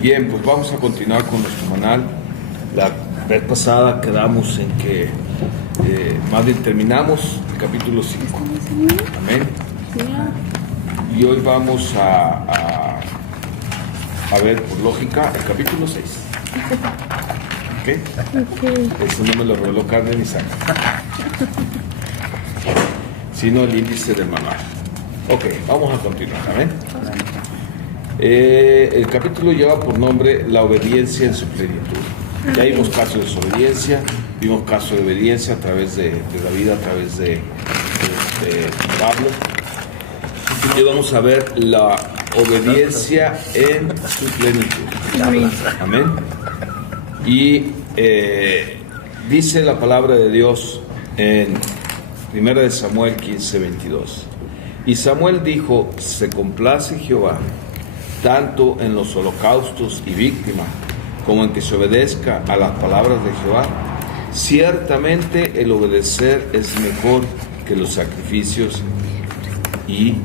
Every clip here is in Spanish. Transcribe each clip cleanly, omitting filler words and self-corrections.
Bien, pues vamos a continuar con nuestro manual. La vez pasada quedamos en que más bien terminamos el capítulo 5. Amén. Y hoy vamos a ver por lógica el capítulo 6. ¿Ok? Eso no me lo reveló carne ni sangre, sino el índice del manual. Ok, vamos a continuar. Amén. El capítulo lleva por nombre la obediencia en su plenitud. Ya vimos casos de desobediencia, vimos casos de obediencia a través de David, a través de Pablo. Y vamos a ver la obediencia en su plenitud. Amén. Y dice la palabra de Dios en 1 Samuel 15:22. Y Samuel dijo: se complace Jehová tanto en los holocaustos y víctimas, como en que se obedezca a las palabras de Jehová. Ciertamente el obedecer es mejor que los sacrificios y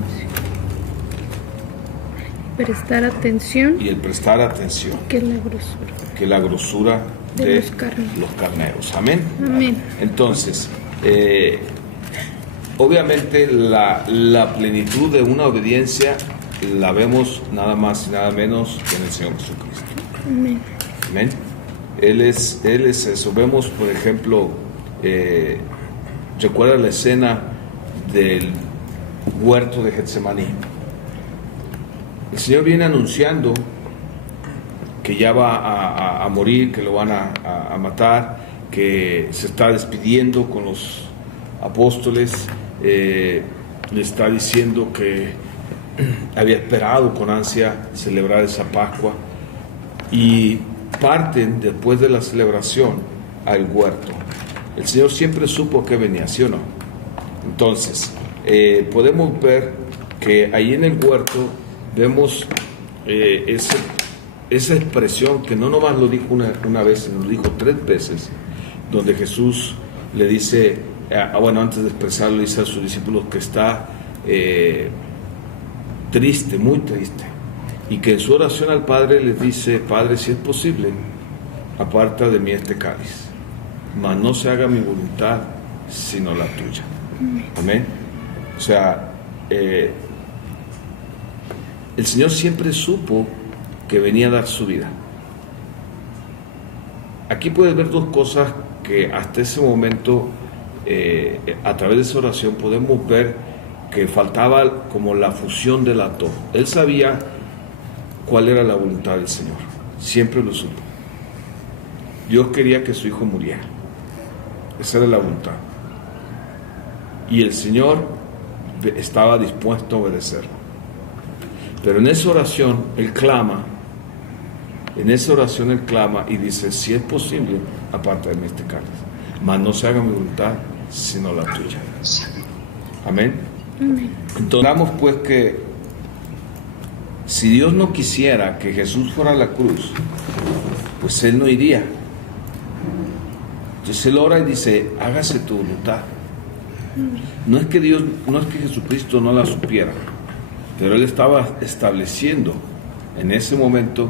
prestar atención el prestar atención que la grosura de los carneros. Amén. Amén. Entonces, obviamente la plenitud de una obediencia la vemos nada más y nada menos que en el Señor Jesucristo. Amén. Amén. Él es eso. Vemos, por ejemplo, recuerda la escena del huerto de Getsemaní. El Señor viene anunciando que ya va a morir, que lo van a matar, que se está despidiendo con los apóstoles, le está diciendo que había esperado con ansia celebrar esa Pascua, y parten después de la celebración al huerto. El Señor siempre supo que venía, ¿sí o no? Entonces, podemos ver que ahí en el huerto vemos esa expresión que no nomás lo dijo una vez, sino lo dijo 3 veces, donde Jesús le dice, antes de expresarlo, dice a sus discípulos que está triste, muy triste, y que en su oración al Padre les dice: Padre, si es posible, aparta de mí este cáliz, mas no se haga mi voluntad sino la tuya. Amén. O sea, el Señor siempre supo que venía a dar su vida. Aquí puedes ver 2 cosas que hasta ese momento, a través de esa oración, podemos ver que faltaba como la fusión de las dos. Él sabía cuál era la voluntad del Señor, siempre lo supo. Dios quería que su hijo muriera, esa era la voluntad, y el Señor estaba dispuesto a obedecerlo. Pero en esa oración Él clama, y dice: si es posible, aparta de mí este cáliz, mas no se haga mi voluntad sino la tuya. Amén. Entonces, damos pues que si Dios no quisiera que Jesús fuera a la cruz, pues Él no iría. Entonces Él ora y dice: hágase tu voluntad. No es que Jesucristo no la supiera, pero Él estaba estableciendo en ese momento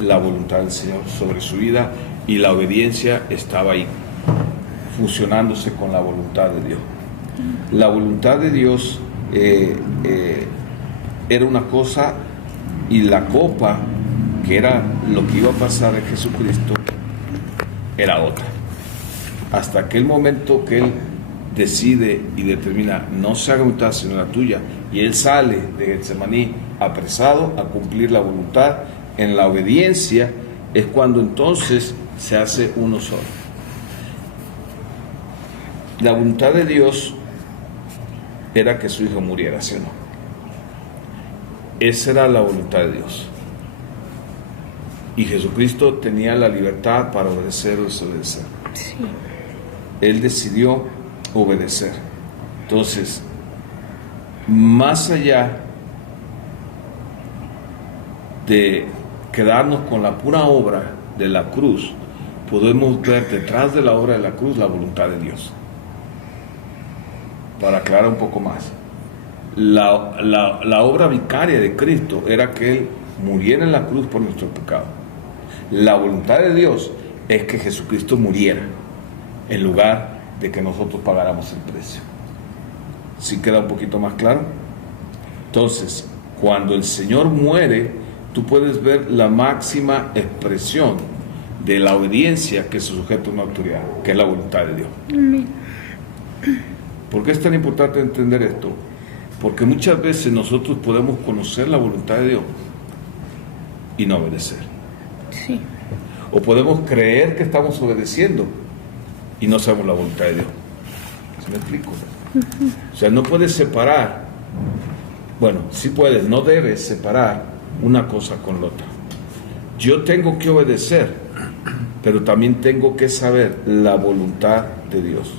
la voluntad del Señor sobre su vida, y la obediencia estaba ahí, fusionándose con la voluntad de Dios. La voluntad de Dios era una cosa, y la copa, que era lo que iba a pasar en Jesucristo, era otra. Hasta aquel momento que Él decide y determina: no se haga mi voluntad sino la tuya, y Él sale de Getsemaní apresado a cumplir la voluntad. En la obediencia es cuando entonces se hace uno solo. La voluntad de Dios era que su hijo muriera, ¿sí o no? Esa era la voluntad de Dios, y Jesucristo tenía la libertad para obedecer o desobedecer. Sí. Él decidió obedecer. Entonces, más allá de quedarnos con la pura obra de la cruz, podemos ver detrás de la obra de la cruz la voluntad de Dios. Para aclarar un poco más, la obra vicaria de Cristo era que Él muriera en la cruz por nuestro pecado. La voluntad de Dios es que Jesucristo muriera en lugar de que nosotros pagáramos el precio. ¿Sí queda un poquito más claro? Entonces, cuando el Señor muere, tú puedes ver la máxima expresión de la obediencia que se sujeta a una autoridad, que es la voluntad de Dios. Amén. ¿Por qué es tan importante entender esto? Porque muchas veces nosotros podemos conocer la voluntad de Dios y no obedecer. Sí. O podemos creer que estamos obedeciendo y no sabemos la voluntad de Dios. ¿Se me explico? O sea, no puedes separar, bueno, sí puedes, no debes separar una cosa con la otra. Yo tengo que obedecer, pero también tengo que saber la voluntad de Dios.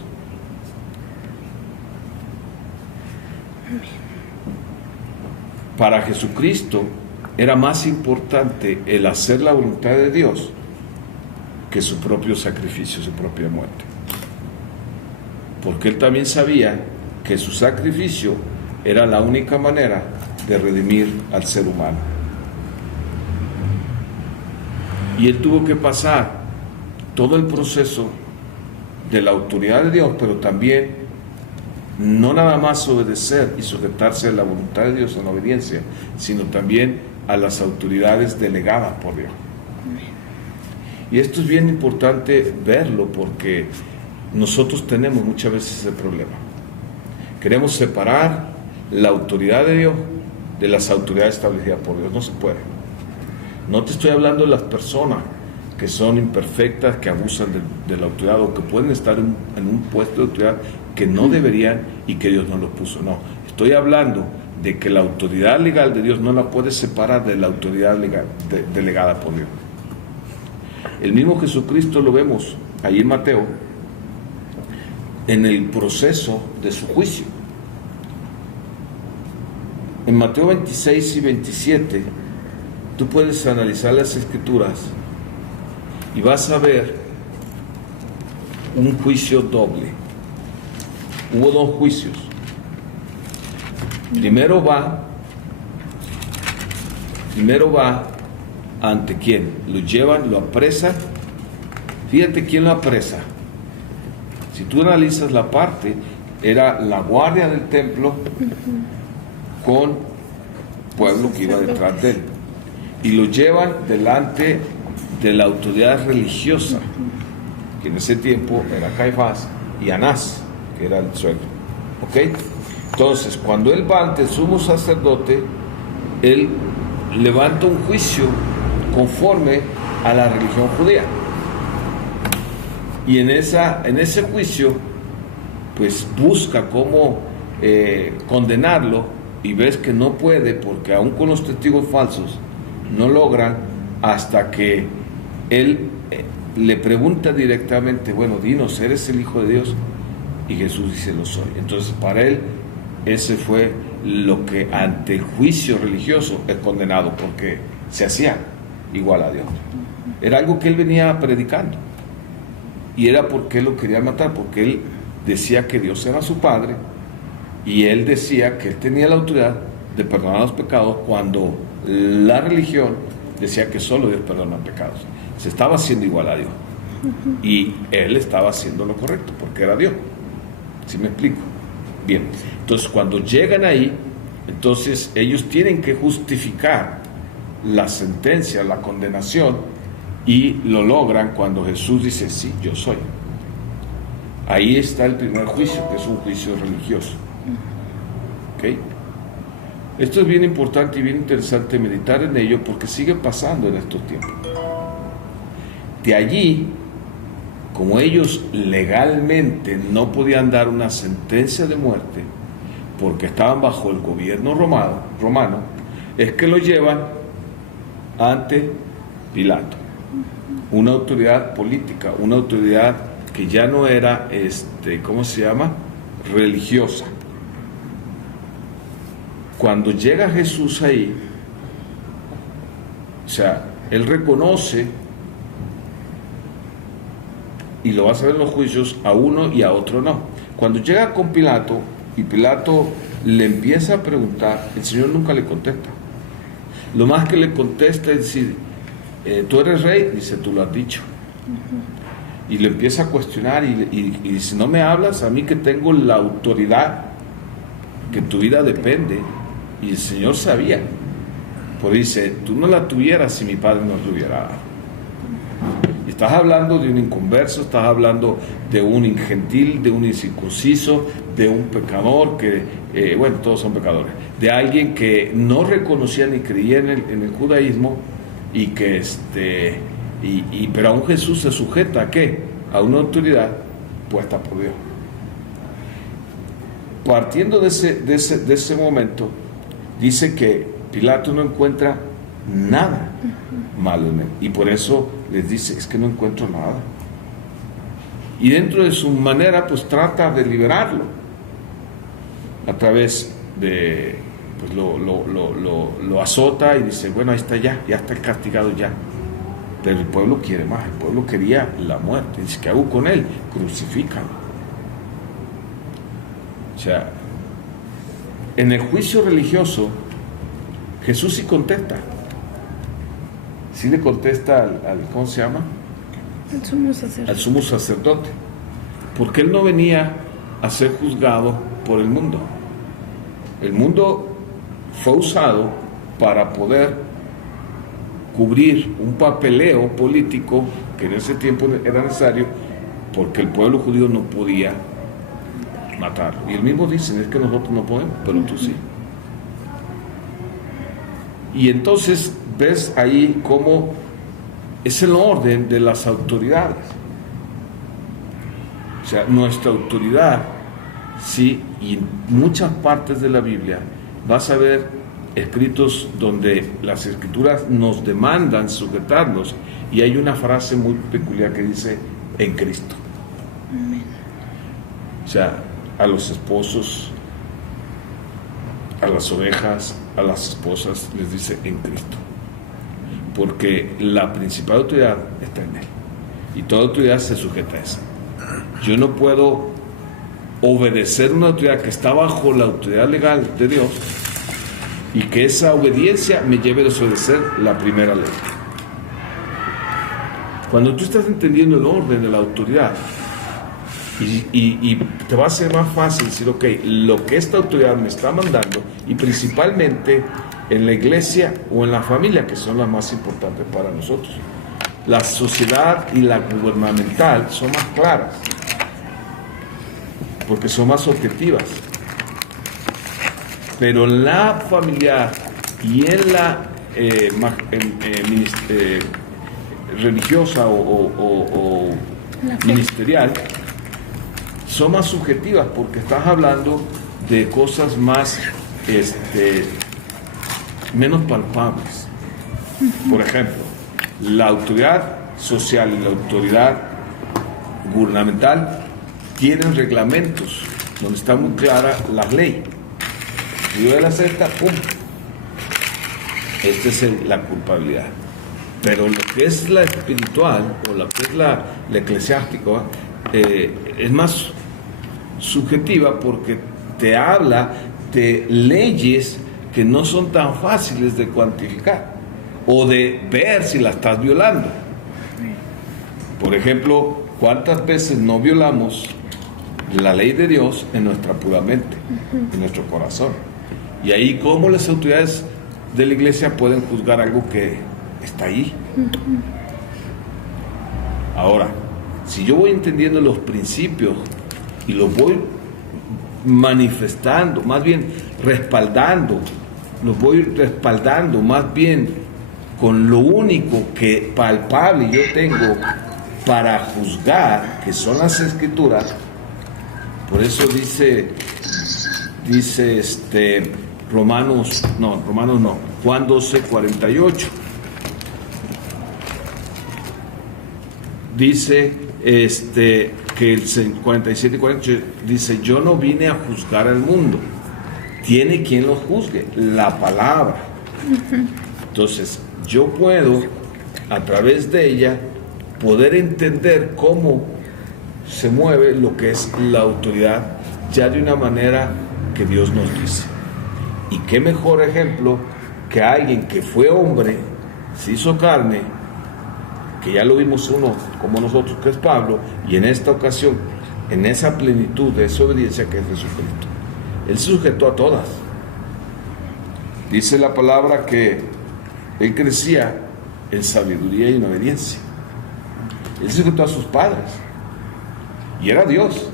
Para Jesucristo era más importante el hacer la voluntad de Dios que su propio sacrificio, su propia muerte. Porque él también sabía que su sacrificio era la única manera de redimir al ser humano. Y él tuvo que pasar todo el proceso de la autoridad de Dios, pero también no nada más obedecer y sujetarse a la voluntad de Dios en obediencia, sino también a las autoridades delegadas por Dios. Y esto es bien importante verlo porque nosotros tenemos muchas veces ese problema. Queremos separar la autoridad de Dios de las autoridades establecidas por Dios. No se puede. No te estoy hablando de las personas que son imperfectas, que abusan de la autoridad o que pueden estar en un puesto de autoridad que no deberían y que Dios no los puso. No, estoy hablando de que la autoridad legal de Dios no la puede separar de la autoridad legal delegada por Dios. El mismo Jesucristo lo vemos ahí en Mateo, en el proceso de su juicio. En Mateo 26 y 27, tú puedes analizar las Escrituras y vas a ver un juicio doble. Hubo dos juicios. Primero va ante quién, lo llevan, lo apresan. Fíjate quién lo apresa. Si tú analizas la parte, era la guardia del templo con pueblo que iba detrás de él, y lo llevan delante de la autoridad religiosa, que en ese tiempo era Caifás y Anás, que era el suegro. ¿Ok? Entonces, cuando él va ante el sumo sacerdote, él levanta un juicio conforme a la religión judía. Y en ese juicio, pues busca cómo condenarlo, y ves que no puede, porque aún con los testigos falsos no logran, hasta que él le pregunta directamente: bueno, dinos, ¿eres el Hijo de Dios? Y Jesús dice: lo soy. Entonces, para él, ese fue lo que ante el juicio religioso es condenado, porque se hacía igual a Dios. Era algo que él venía predicando, y era porque él lo quería matar, porque él decía que Dios era su Padre, y él decía que él tenía la autoridad de perdonar los pecados, cuando la religión decía que solo Dios perdona pecados. Se estaba haciendo igual a Dios, y él estaba haciendo lo correcto porque era Dios. ¿Sí me explico? Bien, entonces cuando llegan ahí, entonces ellos tienen que justificar la sentencia, la condenación, y lo logran cuando Jesús dice: sí, yo soy. Ahí está el primer juicio, que es un juicio religioso. ¿Ok? Esto es bien importante y bien interesante meditar en ello, porque sigue pasando en estos tiempos. De allí, como ellos legalmente no podían dar una sentencia de muerte porque estaban bajo el gobierno romano, es que lo llevan ante Pilato, una autoridad política, una autoridad que ya no era, religiosa. Cuando llega Jesús ahí, o sea, él reconoce, y lo vas a ver en los juicios, a uno y a otro no. Cuando llega con Pilato, y Pilato le empieza a preguntar, el Señor nunca le contesta. Lo más que le contesta es decir, tú eres rey, dice, tú lo has dicho. Y le empieza a cuestionar y dice, no me hablas a mí que tengo la autoridad, que tu vida depende. Y el Señor sabía. Pues dice, tú no la tuvieras si mi padre no te hubiera dado. Y estás hablando de un inconverso, estás hablando de un ingentil, de un incircunciso, de un pecador que, bueno, todos son pecadores, de alguien que no reconocía ni creía en el judaísmo y que, pero aún Jesús se sujeta ¿a qué? A una autoridad puesta por Dios. Partiendo de ese momento, dice que Pilato no encuentra nada malo en él, y por eso les dice, es que no encuentro nada. Y dentro de su manera, pues trata de liberarlo a través de, pues lo azota y dice, bueno, ahí está ya está castigado ya. Pero el pueblo quiere más, el pueblo quería la muerte. Dice, ¿qué hago con él? Crucifícalo. O sea, en el juicio religioso, Jesús sí contesta. Sí le contesta al ¿cómo se llama? El sumo sacerdote. Al sumo sacerdote. Porque él no venía a ser juzgado por el mundo. El mundo fue usado para poder cubrir un papeleo político que en ese tiempo era necesario, porque el pueblo judío no podía matar. Y él mismo dice, es que nosotros no podemos, pero tú sí. Y entonces ves ahí cómo es el orden de las autoridades. O sea, nuestra autoridad, sí, y en muchas partes de la Biblia vas a ver escritos donde las escrituras nos demandan sujetarnos, y hay una frase muy peculiar que dice, en Cristo. Amén. O sea, a los esposos, a las ovejas, a las esposas, les dice en Cristo, porque la principal autoridad está en Él, y toda autoridad se sujeta a esa. Yo no puedo obedecer una autoridad que está bajo la autoridad legal de Dios y que esa obediencia me lleve a desobedecer la primera ley. Cuando tú estás entendiendo el orden de la autoridad, y te va a ser más fácil decir, ok, lo que esta autoridad me está mandando, y principalmente en la iglesia o en la familia, que son las más importantes para nosotros. La sociedad y la gubernamental son más claras, porque son más objetivas. Pero en la familiar y en la religiosa o ministerial, son más subjetivas, porque estás hablando de cosas más menos palpables. Por ejemplo, la autoridad social y la autoridad gubernamental tienen reglamentos donde está muy clara la ley. Si yo la acepta, ¡pum! Esta es la culpabilidad. Pero lo que es la espiritual, o lo que es la eclesiástica, es más subjetiva, porque te habla de leyes que no son tan fáciles de cuantificar o de ver si la estás violando. Por ejemplo, ¿cuántas veces no violamos la ley de Dios en nuestra pura mente, en nuestro corazón? Y ahí, ¿cómo las autoridades de la iglesia pueden juzgar algo que está ahí? Ahora, si yo voy entendiendo los principios y los voy manifestando, más bien respaldando, los voy respaldando más bien con lo único que palpable yo tengo para juzgar, que son las escrituras. Por eso dice Juan 12:48. Dice que el 47 y 48 dice, yo no vine a juzgar al mundo, tiene quien lo juzgue, la palabra. Entonces yo puedo, a través de ella, poder entender cómo se mueve lo que es la autoridad, ya de una manera que Dios nos dice. Y qué mejor ejemplo que alguien que fue hombre, se hizo carne, que ya lo vimos uno como nosotros, que es Pablo, y en esta ocasión, en esa plenitud de esa obediencia que es Jesucristo, Él se sujetó a todas. Dice la palabra que Él crecía en sabiduría y en obediencia. Él se sujetó a sus padres y era Dios.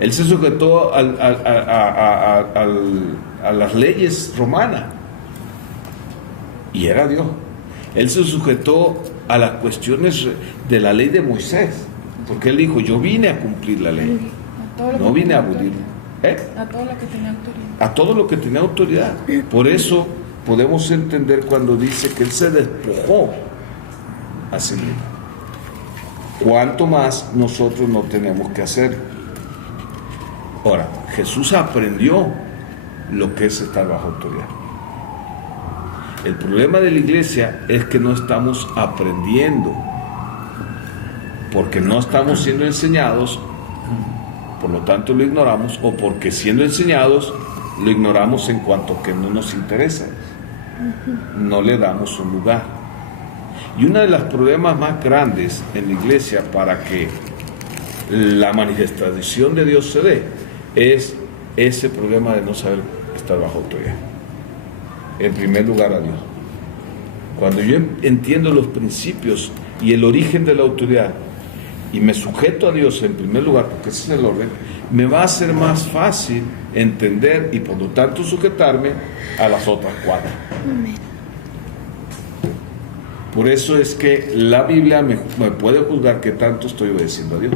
Él se sujetó a las leyes romanas y era Dios. Él se sujetó a las cuestiones de la ley de Moisés, porque Él dijo: yo vine a cumplir la ley, no vine a abolirla. A todo lo que tenía autoridad. A todo lo que tenía autoridad. Por eso podemos entender cuando dice que Él se despojó a sí mismo. ¿Cuánto más nosotros no tenemos que hacer? Ahora, Jesús aprendió lo que es estar bajo autoridad. El problema de la iglesia es que no estamos aprendiendo, porque no estamos siendo enseñados, por lo tanto lo ignoramos, o porque siendo enseñados lo ignoramos en cuanto que no nos interesa, no le damos un lugar. Y uno de los problemas más grandes en la iglesia para que la manifestación de Dios se dé es ese problema de no saber estar bajo autoridad. En primer lugar, a Dios. Cuando yo entiendo los principios y el origen de la autoridad y me sujeto a Dios en primer lugar, porque ese es el orden, me va a ser más fácil entender y por lo tanto sujetarme a las otras cuatro. Amén. Por eso es que la Biblia me puede juzgar que tanto estoy obedeciendo a Dios.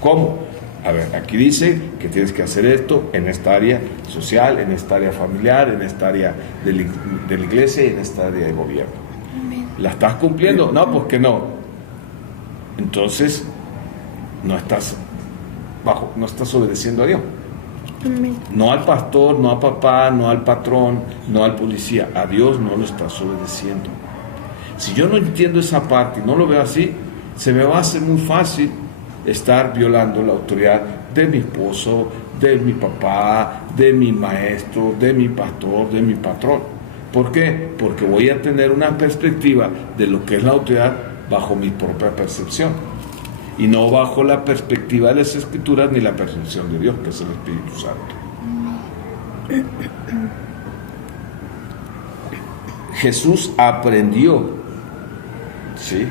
¿Cómo? A ver, aquí dice que tienes que hacer esto en esta área social, en esta área familiar, en esta área de la iglesia y en esta área de gobierno. Amén. ¿La estás cumpliendo? No, pues que no. Entonces, no estás obedeciendo a Dios. Amén. No al pastor, no a papá, no al patrón, no al policía. A Dios no lo estás obedeciendo. Si yo no entiendo esa parte y no lo veo así, se me va a hacer muy fácil estar violando la autoridad de mi esposo, de mi papá, de mi maestro, de mi pastor, de mi patrón. ¿Por qué? Porque voy a tener una perspectiva de lo que es la autoridad bajo mi propia percepción y no bajo la perspectiva de las Escrituras ni la percepción de Dios, que es el Espíritu Santo. Jesús aprendió, ¿sí?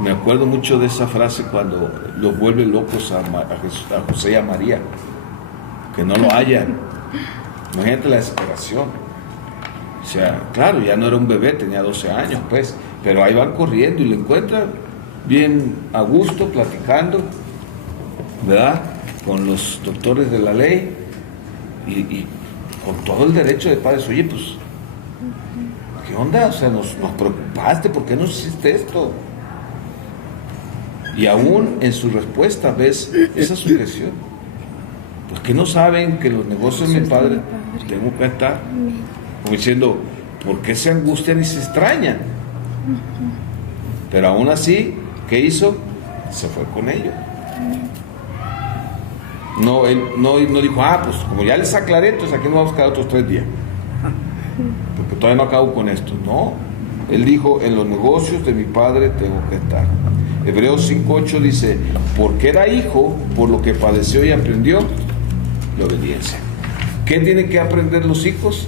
Me acuerdo mucho de esa frase cuando los vuelve locos a José y a María, que no lo hallan. Imagínate la desesperación. O sea, claro, ya no era un bebé, tenía 12 años, pues, pero ahí van corriendo y lo encuentran bien a gusto, platicando, ¿verdad? Con los doctores de la ley y con todo el derecho de padres. Oye, pues, ¿qué onda? O sea, nos preocupaste, ¿por qué no hiciste esto? Y aún en su respuesta ves esa sujeción. Pues que no saben que los negocios de mi padre tengo que estar. Como diciendo, ¿por qué se angustian y se extrañan? Pero aún así, ¿qué hizo? Se fue con ellos. No, él no dijo, pues como ya les aclaré, entonces aquí nos vamos a quedar otros 3 días. Porque todavía no acabo con esto. No, él dijo, en los negocios de mi padre tengo que estar. Hebreos 5:8 dice, porque era hijo, por lo que padeció y aprendió la obediencia. ¿Qué tienen que aprender los hijos?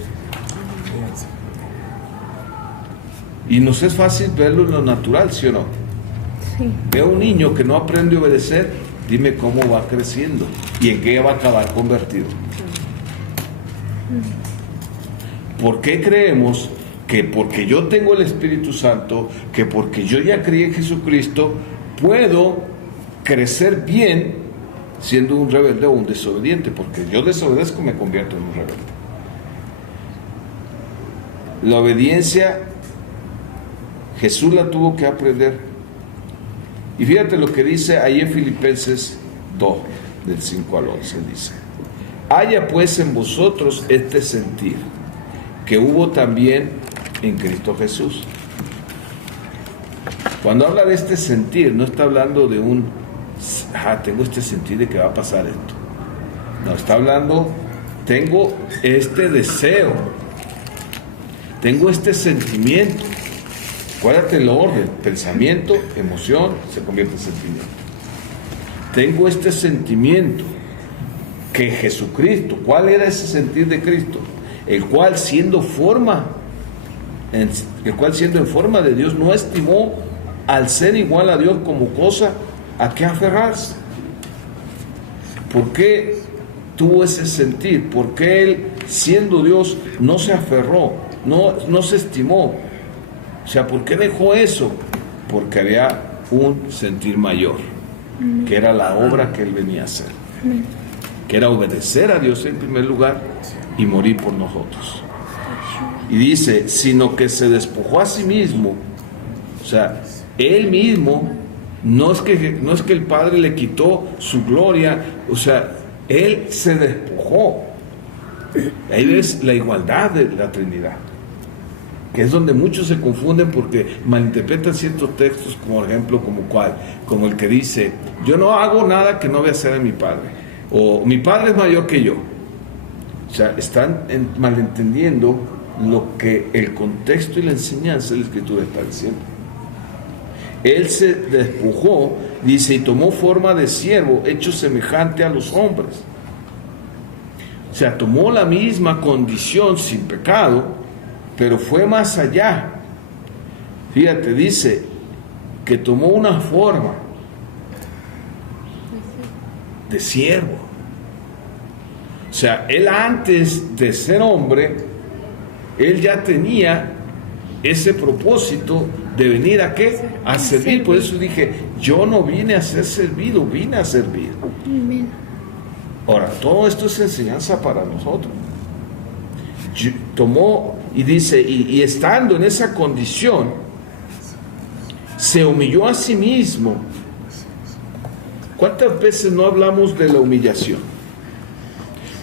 Y nos es fácil verlo en lo natural, ¿sí o no? Sí. Veo un niño que no aprende a obedecer, dime cómo va creciendo y en qué va a acabar convertido. ¿Por qué creemos que porque yo tengo el Espíritu Santo, que porque yo ya creí en Jesucristo, puedo crecer bien siendo un rebelde o un desobediente? Porque yo desobedezco, me convierto en un rebelde. La obediencia, Jesús la tuvo que aprender. Y fíjate lo que dice ahí en Filipenses 2, del 5 al 11, dice, haya pues en vosotros este sentir, que hubo también en Cristo Jesús. Cuando habla de este sentir, no está hablando de tengo este sentir de que va a pasar esto. No, está hablando tengo este deseo, tengo este sentimiento. Acuérdate el orden: pensamiento, emoción, se convierte en sentimiento. Tengo este sentimiento que Jesucristo, ¿cuál era ese sentir de Cristo? El cual siendo en forma de Dios, no estimó al ser igual a Dios como cosa a que aferrarse. ¿Por qué tuvo ese sentir? ¿Por qué Él, siendo Dios, no se aferró, no se estimó? O sea, ¿por qué dejó eso? Porque había un sentir mayor, que era la obra que Él venía a hacer, que era obedecer a Dios en primer lugar y morir por nosotros. Y dice, sino que se despojó a sí mismo. O sea, Él mismo, no es que el Padre le quitó su gloria, o sea, Él se despojó. Ahí ves la igualdad de la Trinidad, que es donde muchos se confunden porque malinterpretan ciertos textos, como por ejemplo, como el que dice, yo no hago nada que no voy a hacer a mi Padre, o mi Padre es mayor que yo. O sea, están malentendiendo lo que el contexto y la enseñanza de la Escritura está diciendo. Él se despojó, dice, y tomó forma de siervo, hecho semejante a los hombres. O sea, tomó la misma condición sin pecado, pero fue más allá. Fíjate, dice que tomó una forma de siervo. O sea, él antes de ser hombre, él ya tenía ese propósito de venir ¿a qué? A servir. Por eso dije, yo no vine a ser servido, vine a servir. Ahora, todo esto es enseñanza para nosotros. Tomó y dice, y estando en esa condición, se humilló a sí mismo. ¿Cuántas veces no hablamos de la humillación?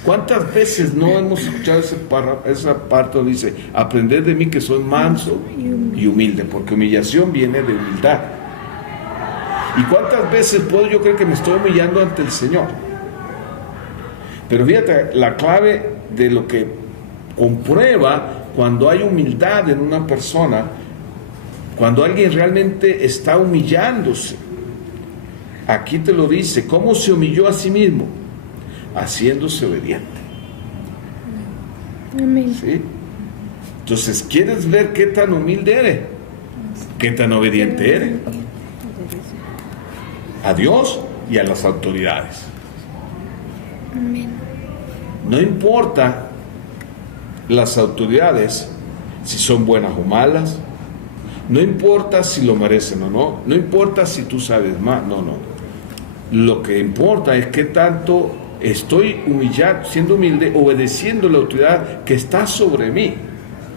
¿Cuántas veces no hemos escuchado esa parte donde dice, aprended de mí que soy manso y humilde? Porque humillación viene de humildad. ¿Y cuántas veces puedo yo creer que me estoy humillando ante el Señor? Pero fíjate, la clave de lo que comprueba cuando hay humildad en una persona, cuando alguien realmente está humillándose, aquí te lo dice, ¿cómo se humilló a sí mismo? Haciéndose obediente. Amén. ¿Sí? Entonces, ¿quieres ver qué tan humilde eres? ¿Qué tan obediente eres? A Dios y a las autoridades. Amén. No importa las autoridades si son buenas o malas, no importa si lo merecen o no, no importa si tú sabes más, no. Lo que importa es qué tanto estoy siendo humilde, obedeciendo la autoridad que está sobre mí.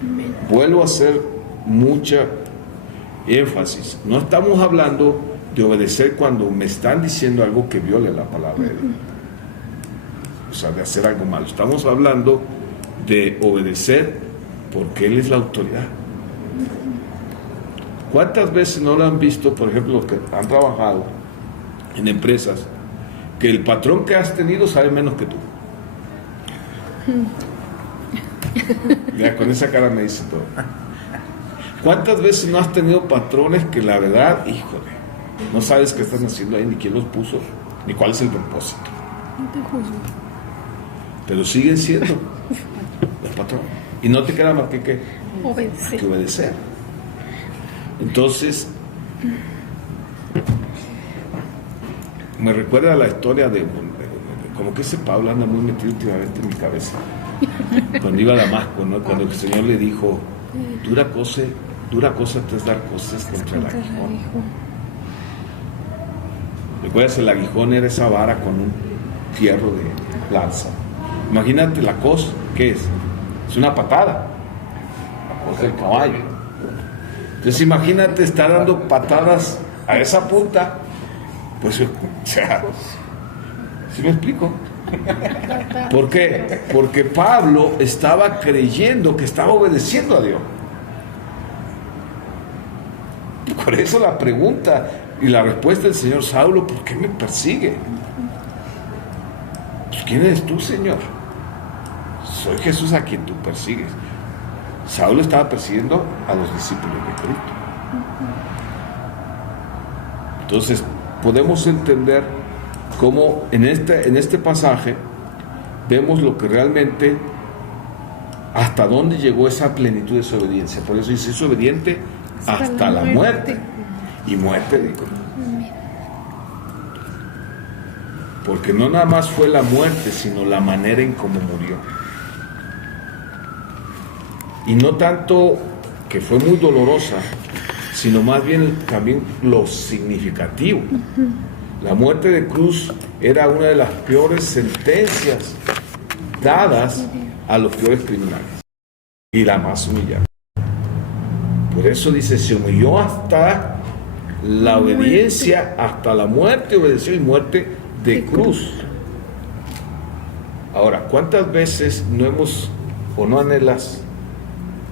Amén. Vuelvo a hacer mucha énfasis. No estamos hablando de obedecer cuando me están diciendo algo que viole la palabra de Dios. O sea, de hacer algo malo. Estamos hablando de obedecer porque Él es la autoridad. ¿Cuántas veces no lo han visto, por ejemplo, los que han trabajado en empresas, que el patrón que has tenido sabe menos que tú? Ya, con esa cara me dice todo. ¿Cuántas veces no has tenido patrones que la verdad, híjole, no sabes qué están haciendo ahí, ni quién los puso, ni cuál es el propósito? No te juzgo. Pero siguen siendo el patrón. Y no te queda más que obedecer. Entonces, me recuerda la historia de como que ese Pablo anda muy metido últimamente en mi cabeza. Cuando iba a Damasco, ¿no? Cuando el Señor le dijo, dura cosa te es dar cosas contra el aguijón. ¿Recuerdas? El aguijón era esa vara con un fierro de lanza. Imagínate la cosa, ¿qué es? Es una patada. La cosa del caballo. Entonces imagínate estar dando patadas a esa punta. Pues, o sea, ¿sí me explico? ¿Por qué? Porque Pablo estaba creyendo que estaba obedeciendo a Dios. Y por eso la pregunta y la respuesta del Señor: Saulo, ¿por qué me persigue? Pues, ¿quién eres tú, Señor? soy Jesús a quien tú persigues. Saulo estaba persiguiendo a los discípulos de Cristo. Entonces, podemos entender cómo en este pasaje vemos lo que realmente, hasta dónde llegó esa plenitud de su obediencia. Por eso dice, es obediente hasta la muerte. Y muerte de cruz. Porque no nada más fue la muerte, sino la manera en cómo murió. Y no tanto que fue muy dolorosa, sino más bien también lo significativo. La muerte de cruz era una de las peores sentencias dadas a los peores criminales y la más humillante. Por eso dice, se humilló hasta la obediencia, hasta la muerte, obedeció, y muerte de cruz. Ahora, ¿cuántas veces no hemos o no anhelas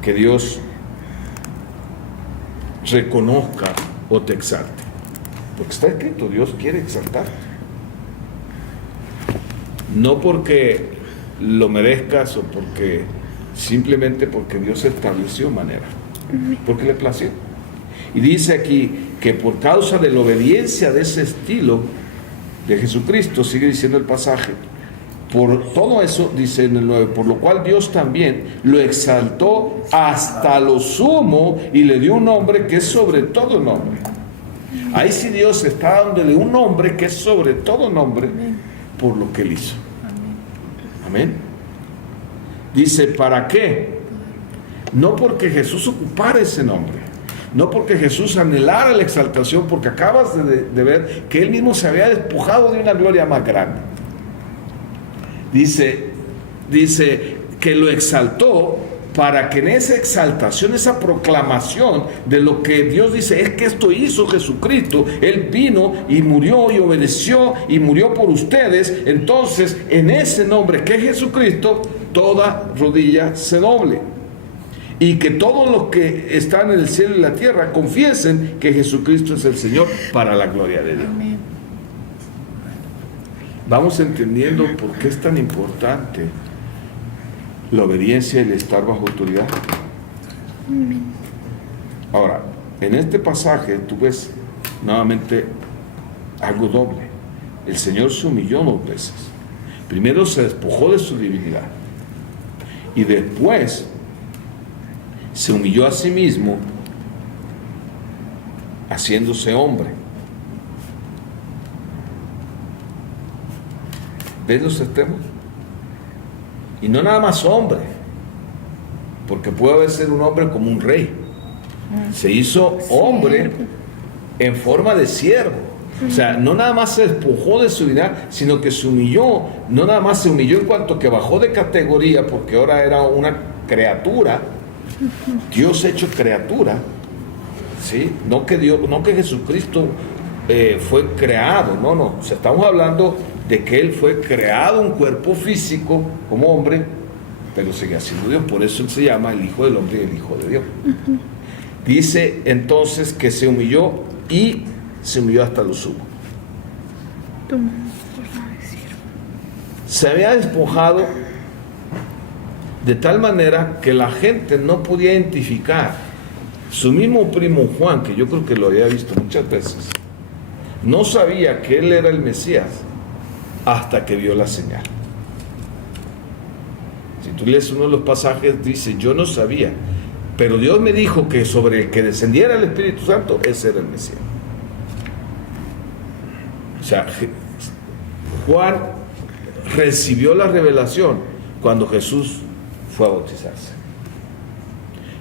que Dios reconozca o te exalte? Porque está escrito, Dios quiere exaltarte. No porque lo merezcas o porque simplemente porque Dios estableció manera, porque le plació. Y dice aquí que por causa de la obediencia de ese estilo de Jesucristo, sigue diciendo el pasaje, por todo eso, dice en el 9, por lo cual Dios también lo exaltó hasta lo sumo y le dio un nombre que es sobre todo nombre. Ahí sí Dios está dándole un nombre que es sobre todo nombre por lo que Él hizo. Amén. Dice, ¿para qué? No porque Jesús ocupara ese nombre, no porque Jesús anhelara la exaltación, porque acabas de ver que Él mismo se había despojado de una gloria más grande. Dice que lo exaltó para que en esa exaltación, esa proclamación de lo que Dios dice, es que esto hizo Jesucristo, Él vino y murió y obedeció y murió por ustedes. Entonces, en ese nombre que es Jesucristo, toda rodilla se doble. Y que todos los que están en el cielo y la tierra confiesen que Jesucristo es el Señor, para la gloria de Dios. Amén. Vamos entendiendo por qué es tan importante la obediencia y el estar bajo autoridad. Ahora, en este pasaje tú ves nuevamente algo doble. El Señor se humilló 2 veces. Primero se despojó de su divinidad y después se humilló a sí mismo haciéndose hombre. ¿Ves los extremos? Y no nada más hombre, porque puede ser un hombre como un rey. Se hizo hombre en forma de siervo. O sea, no nada más se despojó de su divinidad, sino que se humilló. No nada más se humilló en cuanto que bajó de categoría, porque ahora era una criatura, Dios hecho criatura, ¿sí? No que Jesucristo fue creado, no. O sea, estamos hablando de que Él fue creado un cuerpo físico como hombre, pero seguía siendo Dios. Por eso Él se llama el Hijo del Hombre y el Hijo de Dios. Dice entonces que se humilló y se humilló hasta lo sumo. Se había despojado de tal manera que la gente no podía identificar. Su mismo primo Juan, que yo creo que lo había visto muchas veces, no sabía que Él era el Mesías hasta que vio la señal. Si tú lees uno de los pasajes, dice, yo no sabía, pero Dios me dijo que sobre el que descendiera el Espíritu Santo, ese era el Mesías. O sea, Juan recibió la revelación cuando Jesús fue a bautizarse.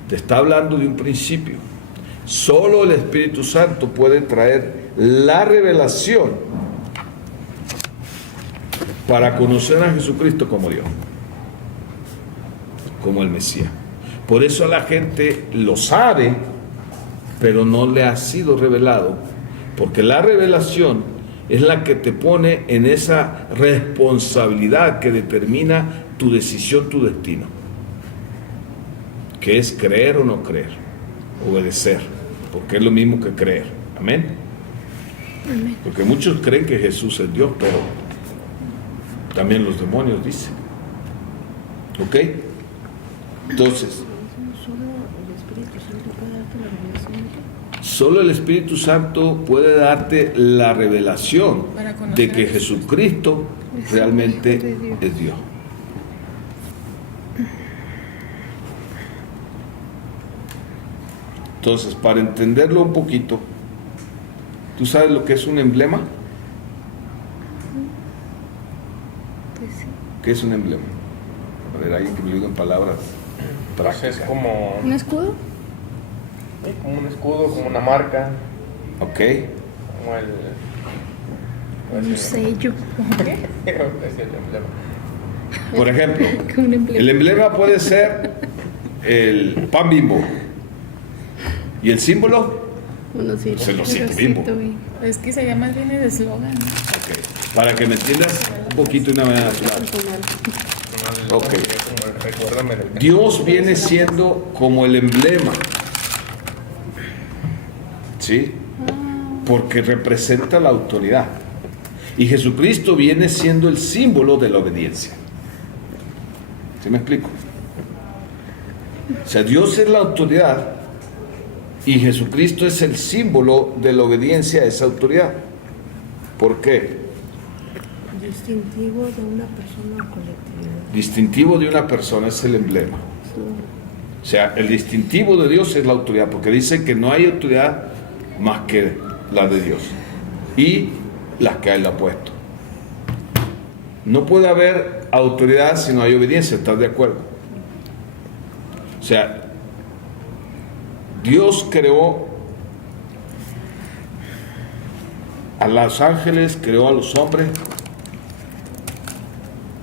Te está hablando de un principio. Solo el Espíritu Santo puede traer la revelación para conocer a Jesucristo como Dios, como el Mesías. Por eso la gente lo sabe, pero no le ha sido revelado, porque la revelación es la que te pone en esa responsabilidad que determina tu decisión, tu destino, que es creer o no creer, obedecer, porque es lo mismo que creer. Amén. Porque muchos creen que Jesús es Dios, pero también los demonios dicen. ¿Ok? Entonces, solo el Espíritu Santo puede darte la revelación de que Jesucristo realmente es Dios. Entonces, para entenderlo un poquito, ¿tú sabes lo que es un emblema? Pues sí. ¿Qué es un emblema? A ver, alguien que me lo diga en palabras Pues prácticas. es como, ¿Un escudo? sí, como un escudo, como una marca, ¿Ok? como el... Un sello. Es el emblema. Por ejemplo, Un emblema. el emblema puede ser el pan Bimbo. ¿Y el símbolo? Uno sí. Se lo siento, Rosito, Bimbo. güey. Es que sería más bien el eslogan. Ok. Para que me entiendas un poquito de una manera natural. Ok. Como, recuérdame del... Dios viene siendo como el emblema. ¿Sí? Porque representa la autoridad. Y Jesucristo viene siendo el símbolo de la obediencia. ¿Sí me explico? O sea, Dios es la autoridad y Jesucristo es el símbolo de la obediencia a esa autoridad. ¿Por qué? Distintivo de una persona o colectividad. Distintivo de una persona es el emblema. O sea, el distintivo de Dios es la autoridad, porque dice que no hay autoridad más que la de Dios y las que Él ha puesto. No puede haber autoridad si no hay obediencia, ¿estás de acuerdo? O sea, Dios creó a los ángeles, creó a los hombres,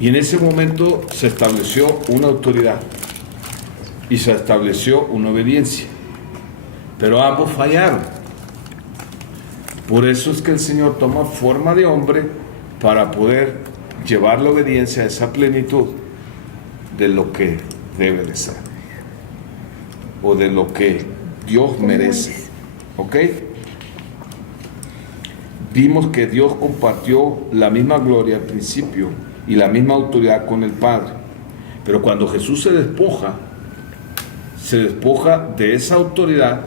y en ese momento se estableció una autoridad y se estableció una obediencia, pero ambos fallaron. Por eso es que el Señor toma forma de hombre para poder llevar la obediencia a esa plenitud de lo que debe de ser o de lo que Dios merece. ¿Ok? Vimos que Dios compartió la misma gloria al principio y la misma autoridad con el Padre, pero cuando Jesús se despoja de esa autoridad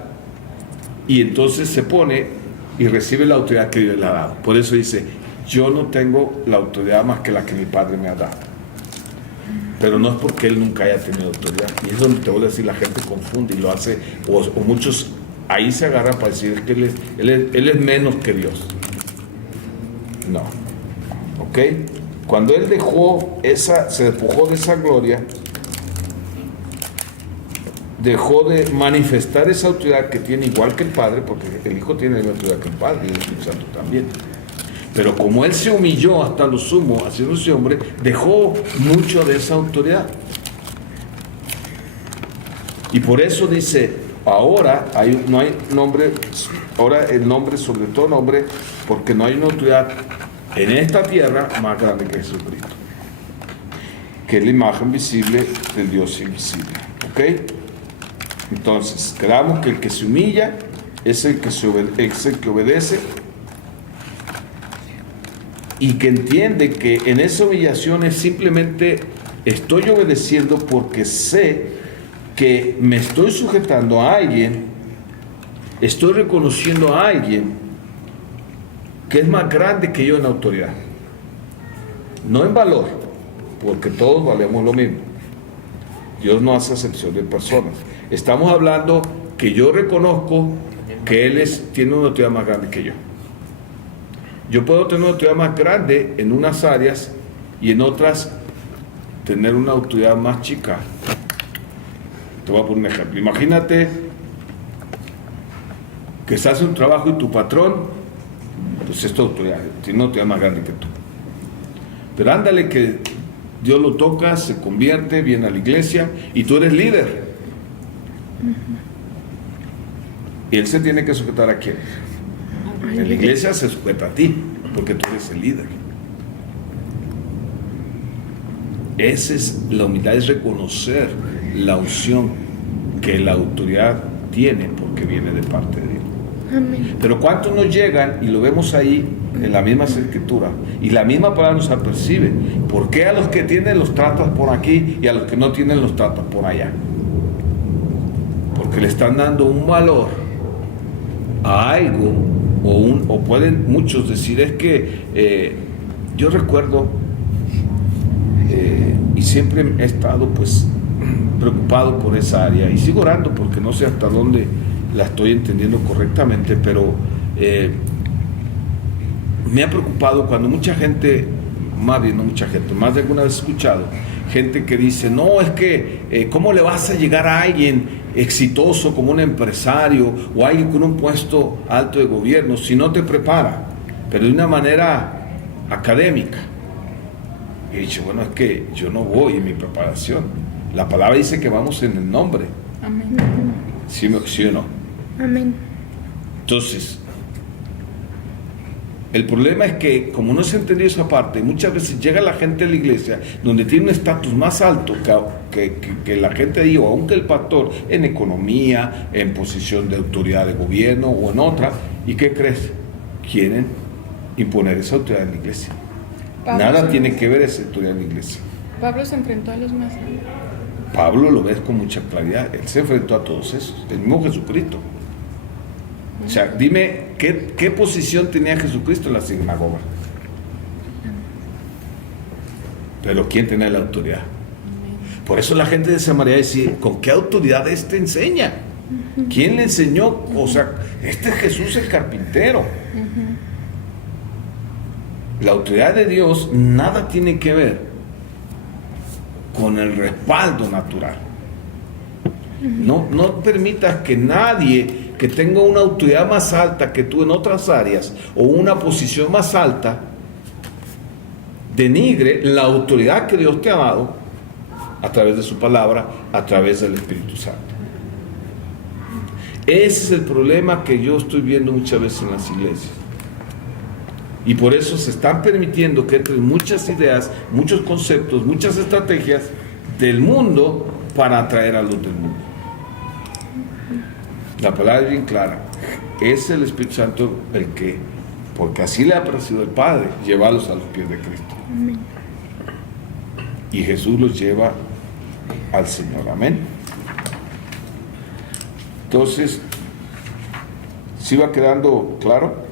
y entonces se pone y recibe la autoridad que Dios le ha dado. Por eso dice: yo no tengo la autoridad más que la que mi Padre me ha dado. Pero no es porque Él nunca haya tenido autoridad. Y eso te voy a decir, la gente confunde y lo hace, o muchos ahí se agarran para decir que él es menos que Dios. No. ¿Ok? Cuando Él se despojó de esa gloria, dejó de manifestar esa autoridad que tiene igual que el Padre, porque el Hijo tiene la misma autoridad que el Padre y el Espíritu Santo también. Pero como Él se humilló hasta lo sumo, haciéndose hombre, dejó mucho de esa autoridad. Y por eso dice: ahora no hay nombre, ahora el nombre sobre todo nombre, porque no hay una autoridad en esta tierra más grande que Jesucristo, que es la imagen visible del Dios invisible. ¿Ok? Entonces, quedamos que el que se humilla es el que obedece y que entiende que en esa humillación es simplemente estoy obedeciendo porque sé que me estoy sujetando a alguien, estoy reconociendo a alguien que es más grande que yo en autoridad, no en valor, porque todos valemos lo mismo. Dios no hace acepción de personas. Estamos hablando que yo reconozco que Él tiene una autoridad más grande que yo. Yo puedo tener una autoridad más grande en unas áreas y en otras tener una autoridad más chica. Te voy a poner un ejemplo. Imagínate que estás en un trabajo y tu patrón, pues es tu autoridad, tiene una autoridad más grande que tú. Pero ándale que Dios lo toca, se convierte, viene a la iglesia y tú eres líder. Y Él se tiene que sujetar a quién. En la iglesia se sujeta a ti, porque tú eres el líder. Esa es la humildad, es reconocer la unción que la autoridad tiene porque viene de parte de Dios. Amén. Pero ¿cuántos nos llegan y lo vemos ahí en la misma escritura? Y la misma palabra nos apercibe. ¿Por qué a los que tienen los tratas por aquí y a los que no tienen los tratas por allá? Porque le están dando un valor a algo, o pueden muchos decir, es que yo recuerdo, y siempre he estado pues preocupado por esa área, y sigo orando porque no sé hasta dónde la estoy entendiendo correctamente, pero me ha preocupado cuando mucha gente, más bien no mucha gente, más de alguna vez he escuchado gente que dice, no, es que ¿cómo le vas a llegar a alguien exitoso como un empresario o alguien con un puesto alto de gobierno si no te prepara, pero de una manera académica? Y he dicho, bueno, es que yo no voy en mi preparación, la palabra dice que vamos en el nombre. Amén. ¿Sí o no? Amén. Entonces, el problema es que como no se ha entendido esa parte, muchas veces llega la gente a la iglesia donde tiene un estatus más alto que la gente ahí, o aún que el pastor, en economía, en posición de autoridad de gobierno o en otra, ¿y qué crees? Quieren imponer esa autoridad en la iglesia. Nada tiene que ver esa autoridad en la iglesia. Pablo se enfrentó a los más grandes. Pablo lo ves con mucha claridad, él se enfrentó a todos esos, el mismo Jesucristo. O sea, dime, ¿qué posición tenía Jesucristo en la sinagoga? Pero ¿quién tenía la autoridad? Por eso la gente de Samaria decía, ¿con qué autoridad este enseña? ¿Quién le enseñó? O sea, este es Jesús el carpintero. La autoridad de Dios nada tiene que ver con el respaldo natural. No permitas que nadie que tenga una autoridad más alta que tú en otras áreas o una posición más alta denigre la autoridad que Dios te ha dado a través de su palabra, a través del Espíritu Santo. Ese es el problema que yo estoy viendo muchas veces en las iglesias. Y por eso se están permitiendo que entren muchas ideas, muchos conceptos, muchas estrategias del mundo para atraer a los del mundo. La palabra es bien clara. Es el Espíritu Santo el que, porque así le ha parecido el Padre, llevarlos a los pies de Cristo. Amén. Y Jesús los lleva al Señor. Amén. Entonces, ¿sí va quedando claro?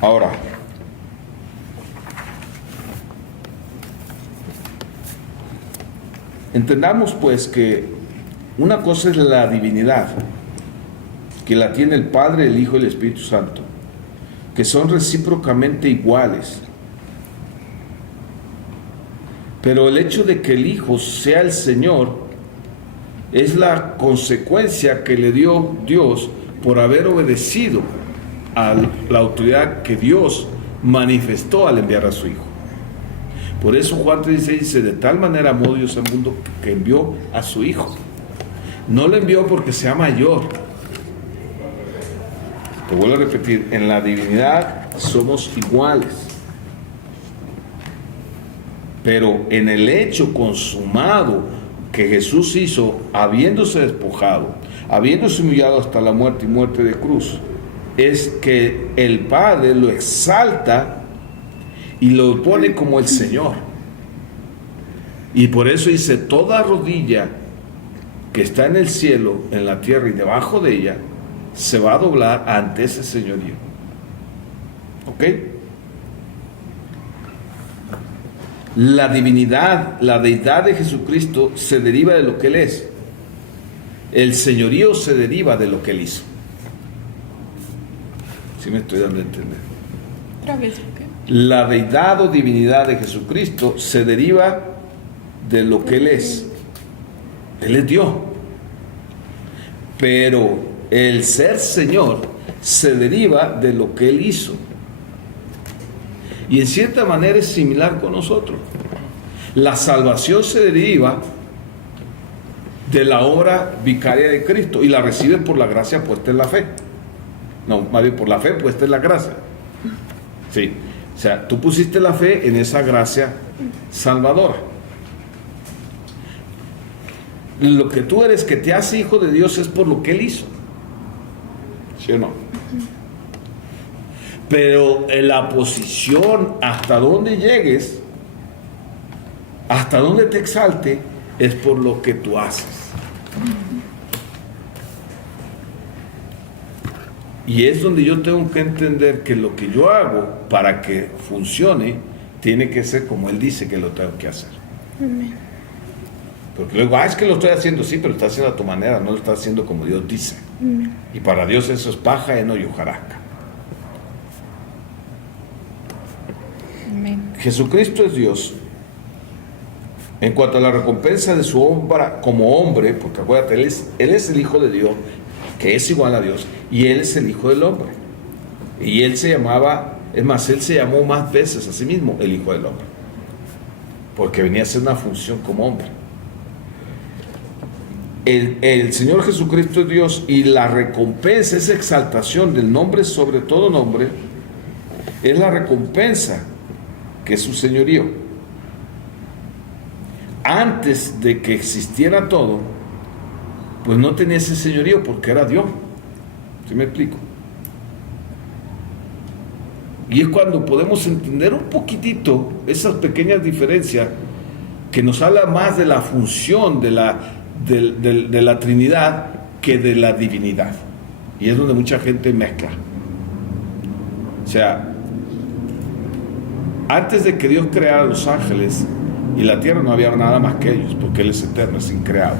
Ahora, entendamos pues que una cosa es la divinidad, que la tiene el Padre, el Hijo y el Espíritu Santo, que son recíprocamente iguales. Pero el hecho de que el Hijo sea el Señor es la consecuencia que le dio Dios por haber obedecido a la autoridad que Dios manifestó al enviar a su Hijo. Por eso Juan 3:16 dice, de tal manera amó Dios al mundo que envió a su Hijo. No lo envió porque sea mayor. Te vuelvo a repetir, en la divinidad somos iguales. Pero en el hecho consumado que Jesús hizo, habiéndose despojado, habiéndose humillado hasta la muerte y muerte de cruz, es que el Padre lo exalta y lo pone como el Señor. Y por eso dice, toda rodilla que está en el cielo, en la tierra y debajo de ella, se va a doblar ante ese señorío. ¿Ok? La divinidad, la deidad de Jesucristo se deriva de lo que Él es. El señorío se deriva de lo que Él hizo. ¿Sí me estoy dando a entender? Otra vez, ¿qué? La deidad o divinidad de Jesucristo se deriva de lo que Él es. Él es Dios. Pero el ser Señor se deriva de lo que Él hizo. Y en cierta manera es similar con nosotros. La salvación se deriva de la obra vicaria de Cristo y la recibe por la gracia puesta en la fe. No, más bien por la fe puesta en la gracia. Sí, o sea, tú pusiste la fe en esa gracia salvadora. lo que tú eres, que te hace hijo de Dios, es por lo que Él hizo. ¿Sí o no? Pero en la posición, hasta donde llegues, hasta donde te exalte, es por lo que tú haces. Y es donde yo tengo que entender que lo que yo hago para que funcione tiene que ser como Él dice que lo tengo que hacer. Amén. Porque luego, es que lo estoy haciendo, sí, pero lo estás haciendo a tu manera, no lo estás haciendo como Dios dice. Amén. Y para Dios eso es paja, heno y hojarasca. Amén. Jesucristo es Dios. En cuanto a la recompensa de su obra como hombre, porque acuérdate, Él es el Hijo de Dios, que es igual a Dios, y Él es el Hijo del Hombre. Y Él se llamaba, es más, Él se llamó más veces a sí mismo el Hijo del Hombre, porque venía a hacer una función como hombre. El Señor Jesucristo es Dios, y la recompensa, esa exaltación del nombre sobre todo nombre, es la recompensa que es su señorío. Antes de que existiera todo, pues no tenía ese señorío porque era Dios. ¿Sí me explico? Y es cuando podemos entender un poquitito esas pequeñas diferencias que nos habla más de la función de la Trinidad que de la divinidad. Y es donde mucha gente mezcla. O sea, antes de que Dios creara los ángeles y la tierra, no había nada más que ellos, porque Él es eterno, es increado.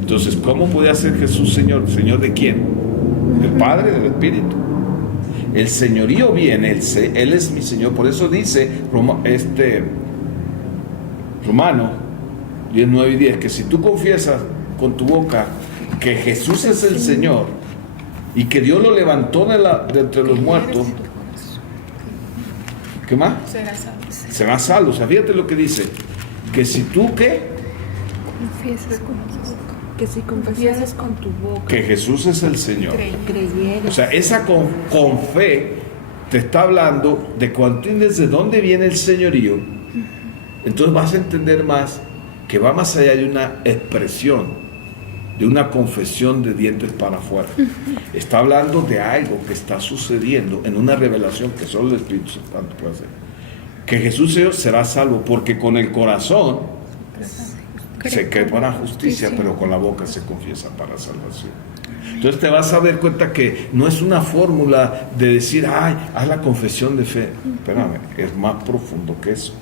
Entonces, ¿cómo podía ser Jesús Señor? ¿Señor de quién? Del Padre, del Espíritu. El señorío viene, Él es mi Señor. Por eso dice Romano 10, 9 y 10, que si tú confiesas con tu boca que Jesús es el Señor y que Dios lo levantó de entre los muertos, ¿qué más? Será salvo. Será salvo. O sea, fíjate lo que dice, que si tú, ¿qué? Confiesas con tu boca. Que si confieses con tu boca, Que Jesús es el Señor. creyeres. O sea, esa con fe te está hablando de cuando entiendes de dónde viene el señorío, entonces vas a entender más que va más allá de una expresión, de una confesión de dientes para afuera. Está hablando de algo que está sucediendo en una revelación que solo el Espíritu Santo puede hacer. Que Jesús será salvo porque con el corazón se cree para justicia, pero con la boca se confiesa para salvación. Entonces te vas a dar cuenta que no es una fórmula de decir, haz la confesión de fe. Espérame, es más profundo que eso.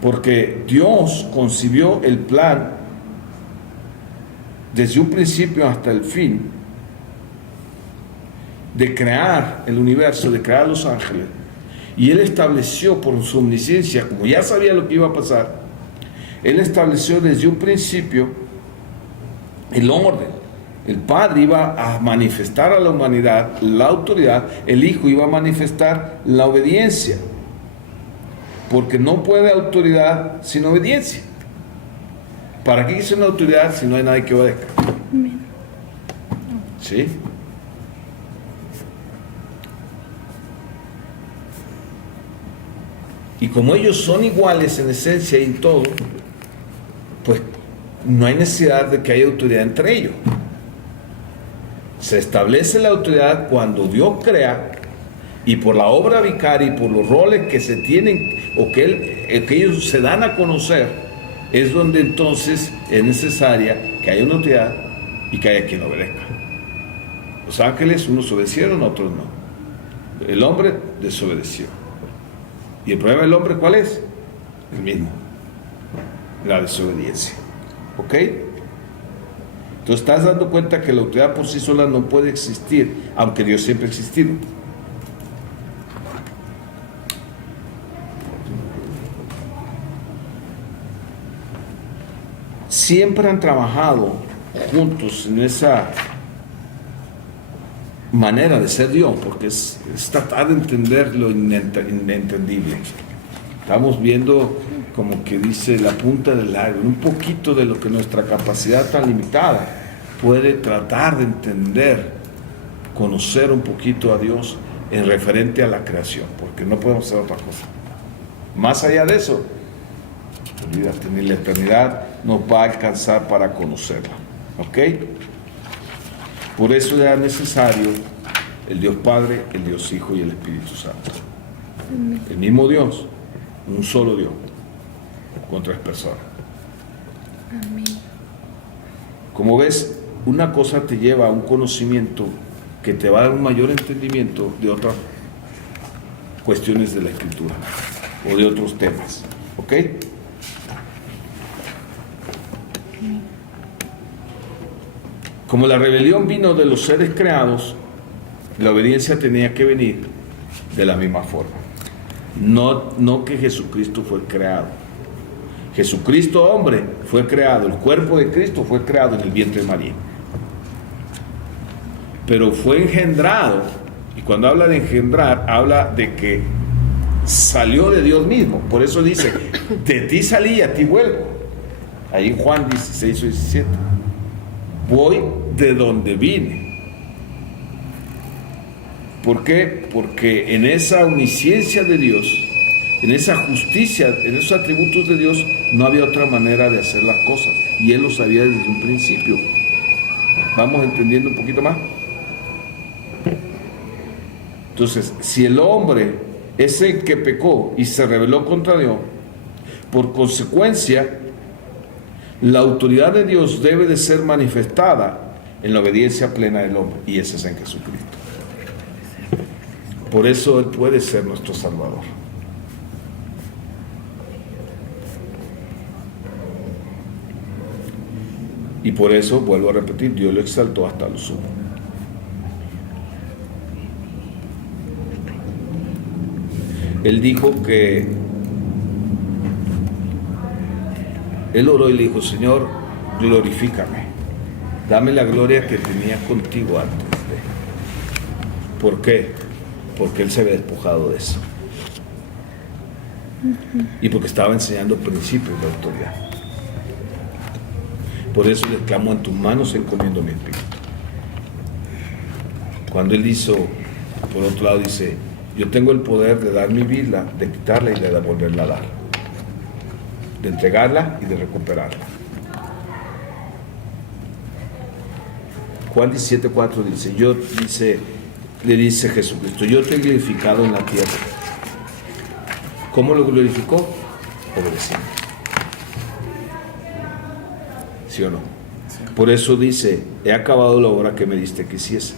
Porque Dios concibió el plan desde un principio hasta el fin de crear el universo, de crear los ángeles. Y Él estableció por su omnisciencia, como ya sabía lo que iba a pasar, Él estableció desde un principio el orden. El Padre iba a manifestar a la humanidad la autoridad, el Hijo iba a manifestar la obediencia, porque no puede autoridad sin obediencia. ¿Para qué hizo una autoridad si no hay nadie que obedezca? ¿Sí? Y como ellos son iguales en esencia y en todo, pues no hay necesidad de que haya autoridad entre ellos. Se establece la autoridad cuando Dios crea, y por la obra vicaria y por los roles que se tienen o que ellos se dan a conocer, es donde entonces es necesaria que haya una autoridad y que haya quien obedezca. Los ángeles, unos obedecieron, otros no. El hombre desobedeció. ¿Y el problema del hombre cuál es? El mismo. La desobediencia. ¿Ok? Entonces estás dando cuenta que la autoridad por sí sola no puede existir, aunque Dios siempre ha existido. Siempre han trabajado juntos en esa manera de ser Dios, porque es tratar de entender lo inentendible. Estamos viendo, como que dice, la punta del iceberg, un poquito de lo que nuestra capacidad tan limitada puede tratar de entender, conocer un poquito a Dios en referente a la creación, porque no podemos hacer otra cosa. Más allá de eso, olvídate, ni la eternidad nos va a alcanzar para conocerla. ¿Ok? Por eso era necesario el Dios Padre, el Dios Hijo y el Espíritu Santo. El mismo Dios, un solo Dios, con 3 personas. Amén. Como ves, una cosa te lleva a un conocimiento que te va a dar un mayor entendimiento de otras cuestiones de la Escritura o de otros temas. ¿Ok? Como la rebelión vino de los seres creados, la obediencia tenía que venir de la misma forma. No que Jesucristo fue creado. Jesucristo, hombre, fue creado. El cuerpo de Cristo fue creado en el vientre de María. Pero fue engendrado, y cuando habla de engendrar, habla de que salió de Dios mismo. Por eso dice, de ti salí y a ti vuelvo. Ahí en Juan 16 o 17. Voy de donde vine. ¿Por qué? Porque en esa omnisciencia de Dios, en esa justicia, en esos atributos de Dios, no había otra manera de hacer las cosas. Y Él lo sabía desde un principio. ¿Vamos entendiendo un poquito más? Entonces, si el hombre es el que pecó y se rebeló contra Dios, por consecuencia, la autoridad de Dios debe de ser manifestada en la obediencia plena del hombre, y ese es en Jesucristo. Por eso Él puede ser nuestro Salvador. Y por eso, vuelvo a repetir, Dios lo exaltó hasta lo sumo. Él dijo que Él oró y le dijo, Señor, glorifícame, dame la gloria que tenía contigo antes de. ¿Por qué? Porque Él se había despojado de eso. Y porque estaba enseñando principios de autoridad. Por eso le clamo, en tus manos encomiendo mi espíritu. Cuando Él hizo, por otro lado dice, yo tengo el poder de dar mi vida, de quitarla y de volverla a dar, de entregarla y de recuperarla. Juan 17:4 dice, le dice Jesucristo, yo te he glorificado en la tierra. ¿Cómo lo glorificó? Obedeciendo. ¿Sí o no? Por eso dice, he acabado la obra que me diste que hiciese.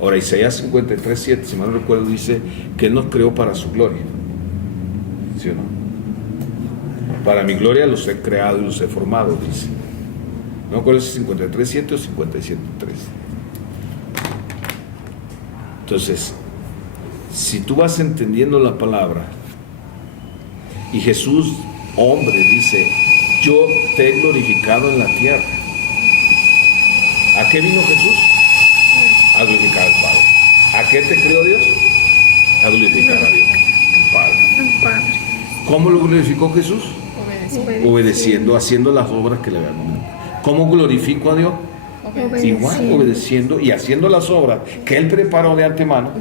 Ahora Isaías 53:7, si mal no recuerdo, dice que Él nos creó para su gloria. ¿Sí o no? Para mi gloria los he creado y los he formado, dice. No me acuerdo si es 53:7 o 57:3. Entonces, si tú vas entendiendo la palabra y Jesús, hombre, dice, yo te he glorificado en la tierra. ¿A qué vino Jesús? A glorificar al Padre. ¿A qué te creó Dios? A glorificar a Dios, al Padre. ¿Cómo lo glorificó Jesús? Obedeciendo, haciendo las obras que le habían mandado. ¿Cómo glorifico a Dios? Igual, obedeciendo y haciendo las obras que Él preparó de antemano.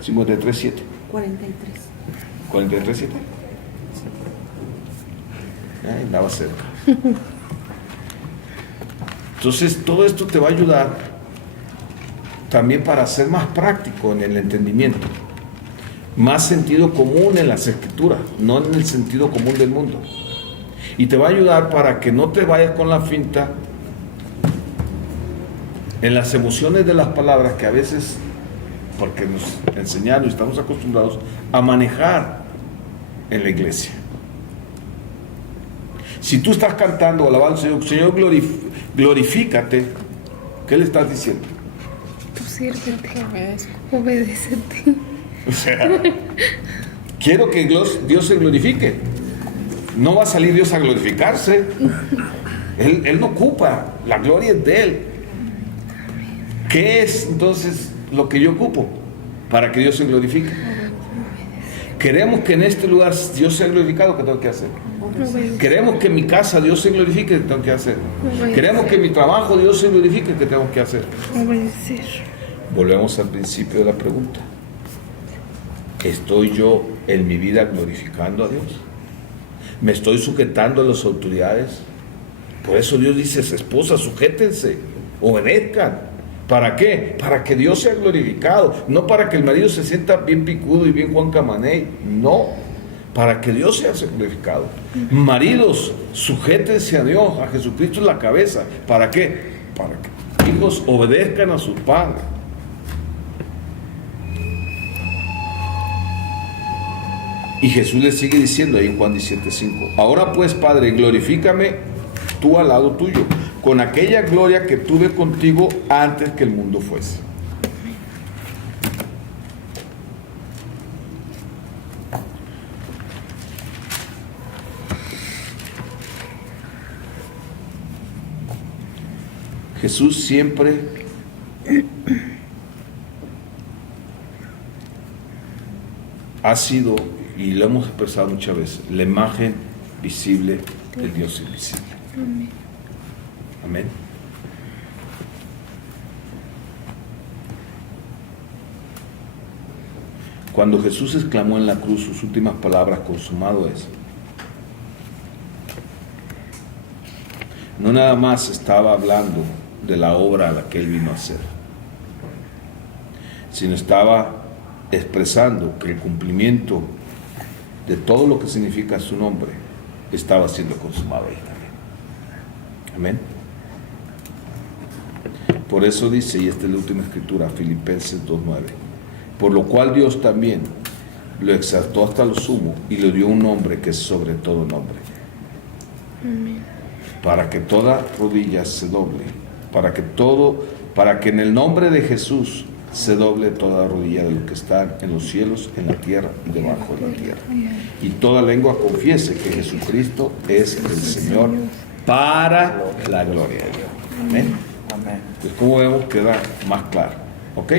53:7. 43:7. Andaba cerca. Entonces, todo esto te va a ayudar también para ser más práctico en el entendimiento, más sentido común en las Escrituras, no en el sentido común del mundo. Y te va a ayudar para que no te vayas con la finta en las emociones de las palabras que a veces, porque nos enseñaron y estamos acostumbrados a manejar en la iglesia. Si tú estás cantando o alabando al Señor, Señor, glorifícate, ¿qué le estás diciendo? Tú sírvete, obedécete. O sea, quiero que Dios se glorifique. No va a salir Dios a glorificarse. Él no ocupa, la gloria es de Él. ¿Qué es entonces lo que yo ocupo para que Dios se glorifique? Queremos que en este lugar Dios sea glorificado, ¿qué tengo que hacer? Queremos que en mi casa Dios se glorifique, ¿qué tengo que hacer? Queremos que en mi trabajo Dios se glorifique, ¿qué tengo que hacer? Obedecer. Volvemos al principio de la pregunta. ¿Estoy yo en mi vida glorificando a Dios? ¿Me estoy sujetando a las autoridades? Por eso Dios dice, esposas, sujétense, obedezcan. ¿Para qué? Para que Dios sea glorificado, no para que el marido se sienta bien picudo y bien Juan Camaney, no, para que Dios sea glorificado. Maridos, sujétense a Dios, a Jesucristo en la cabeza. ¿Para qué? Para que hijos obedezcan a sus padres. Y Jesús le sigue diciendo ahí en Juan 17:5, ahora pues, Padre, glorifícame tú al lado tuyo, con aquella gloria que tuve contigo antes que el mundo fuese. Jesús siempre ha sido, y lo hemos expresado muchas veces, la imagen visible del Dios invisible. Amén. Amén. Cuando Jesús exclamó en la cruz sus últimas palabras, consumado es, no nada más estaba hablando de la obra a la que Él vino a hacer, sino estaba expresando que el cumplimiento de todo lo que significa su nombre estaba siendo consumado ahí también. Amén. Por eso dice, y esta es la última escritura, Filipenses 2:9, por lo cual Dios también lo exaltó hasta lo sumo y le dio un nombre que es sobre todo nombre. Amén. Para que toda rodilla se doble, para que en el nombre de Jesús se doble toda rodilla de lo que está en los cielos, en la tierra y debajo de la tierra. Y toda lengua confiese que Jesucristo es el Señor para la gloria de Dios. Amén. Amén. Pues como vemos queda más claro.